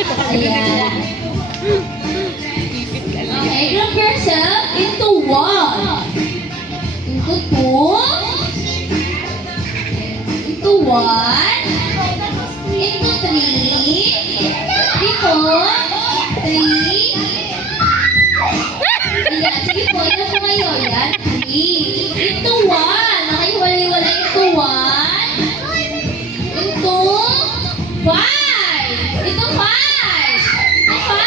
Ayan. Okay, group yourself into 1. Into 2. Into 1. Into 3. Into 3. Ayan, sige po, ito po kayo. Ayan, 3. Into 1. Nakahiwalay-wala into 1. Into 5. Into 5. Into 5.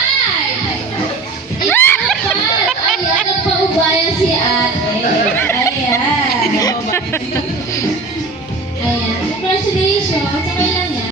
Into 5. Ayan, nagpaubaya si ate. Ayan. Ayan, congratulations.